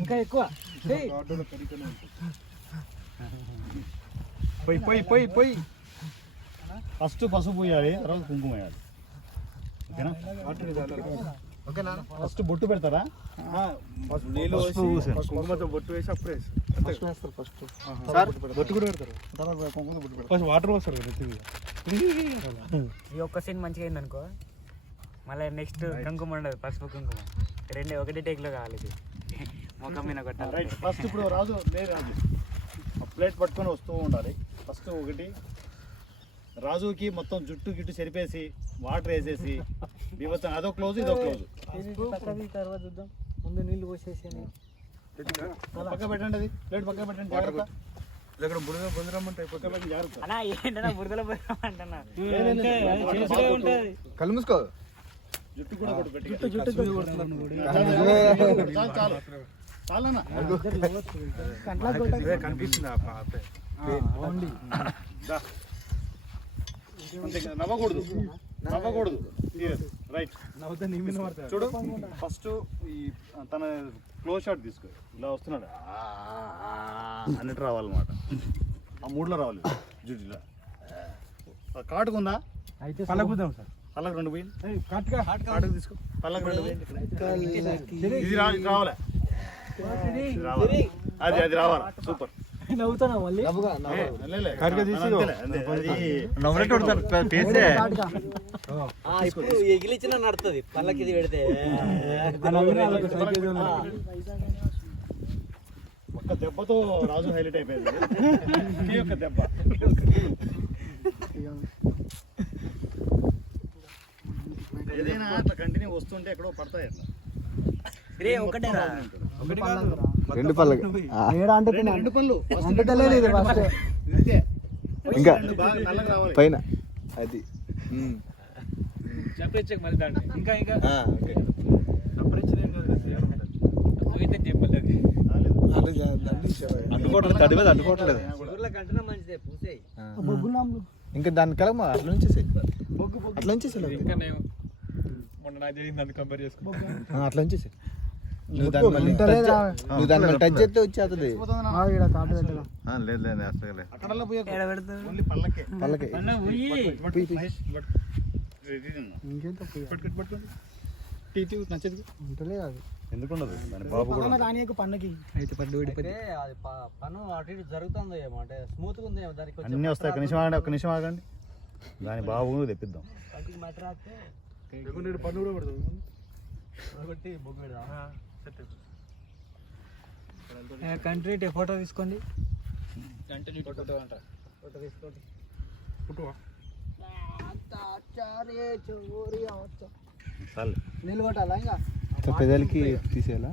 ఇంకా ఎక్కువ పోయి ఫస్ట్ పసుపు పోయాలి, తర్వాత కుంకుమ వేయాలి. ఓకేనా? ఫస్ట్ బొట్టు పెడతారా? కుంకుమతో బొట్టు వేసి అప్పుడే బొట్టు కూడా పెడతారు, తర్వాత కుంకుమతో బొట్టు పెడతారు, వాటర్ పోస్తారు కదా. ఈ ఒక్క సీన్ మంచిగా అయింది అనుకో, మళ్ళీ నెక్స్ట్ కుంకుమ ఉండదు, పసుపు కుంకుమ రెండు ఒకటి టేక్లో కావాలి. ఇది ముఖం మీద కొట్టాలి. రైట్. ఫస్ట్ ఇప్పుడు రాజు ప్లేట్ పట్టుకొని వస్తూ ఉండాలి. ఫస్ట్ ఒకటి రాజుకి మొత్తం జుట్టు గిట్టు చెరిపేసి వాటర్ వేసేసి బీభత్సం, అదో క్లోజ్ ఇదో క్లోజ్. తర్వాత చూద్దాం, ముందు నీళ్ళు పోసేసి పక్క పెట్టండి, అది ప్లేట్ పక్క పెట్టండి, జాగ్రత్త. ఇక్కడ బురదరమ్మంటే పక్క పెట్టి జాగ్రత్త. అన్నా ఏంటన్నా బురదలో పోయామంటున్నా, కళ్ళు మూసుకో. జుట్టు కూడా కొట్టు పెట్టి చాలన్నా కనిపిస్తుంది. నవ్వకూడదు. రైట్. చూడు, ఫస్ట్ ఈ తన క్లోజ్ షాట్ తీసుకో, ఇలా వస్తున్నాడు అన్నిటి రావాలన్నమాట. ఆ మూడులో రావాలి జుట్టు ఇలా. కాటుకుందా? అయితే పల్లకుద్దాం సార్. పళ్ళకు రెండు పోయింది, కాటుకు తీసుకో. పళ్ళకు రెండు పోయింది, ఇది రావాలి, అది రావాలి. సూపర్. నవ్వుతానా మళ్ళీ ఎగిలిచ్చిన నడుతుంది పళ్ళకి ఇది పెడితే. ఒక్క దెబ్బతో రాజు హైలైట్ అయిపోయింది. ఒక్క దెబ్బ. ఏదైనా అట్లా కంటిన్యూ వస్తుంటే ఎక్కడో పడతాయి అట్లా. రెండు పళ్ళు ఇంకా పైన అది ఇంకా ఇంకా అడ్డుకోవట్లేదు. ఇంకా దాని కలగ అట్లా నుంచేసి అట్లా నుంచేసి అట్లా నుంచేసి నువ్వు దాన్ని టచ్ చేస్తే వచ్చేస్తుంది. ఎందుకుండదు పన్నుకి అయితే పన్ను అటు ఇటు జరుగుతుంది అంటే స్మూత్ గా ఉంది. దానికి అన్నీ వస్తాయి. ఒక్క నిమిషం ఆగండి, దాని బాబు తెప్పిద్దాం. పన్ను కూడా పడుతుంది. కంట్రీ ఫోటో తీసుకోండి. చాలు. నీళ్ళు కొట్టాలా ఇంకా పెదలకి తీసేయాలా?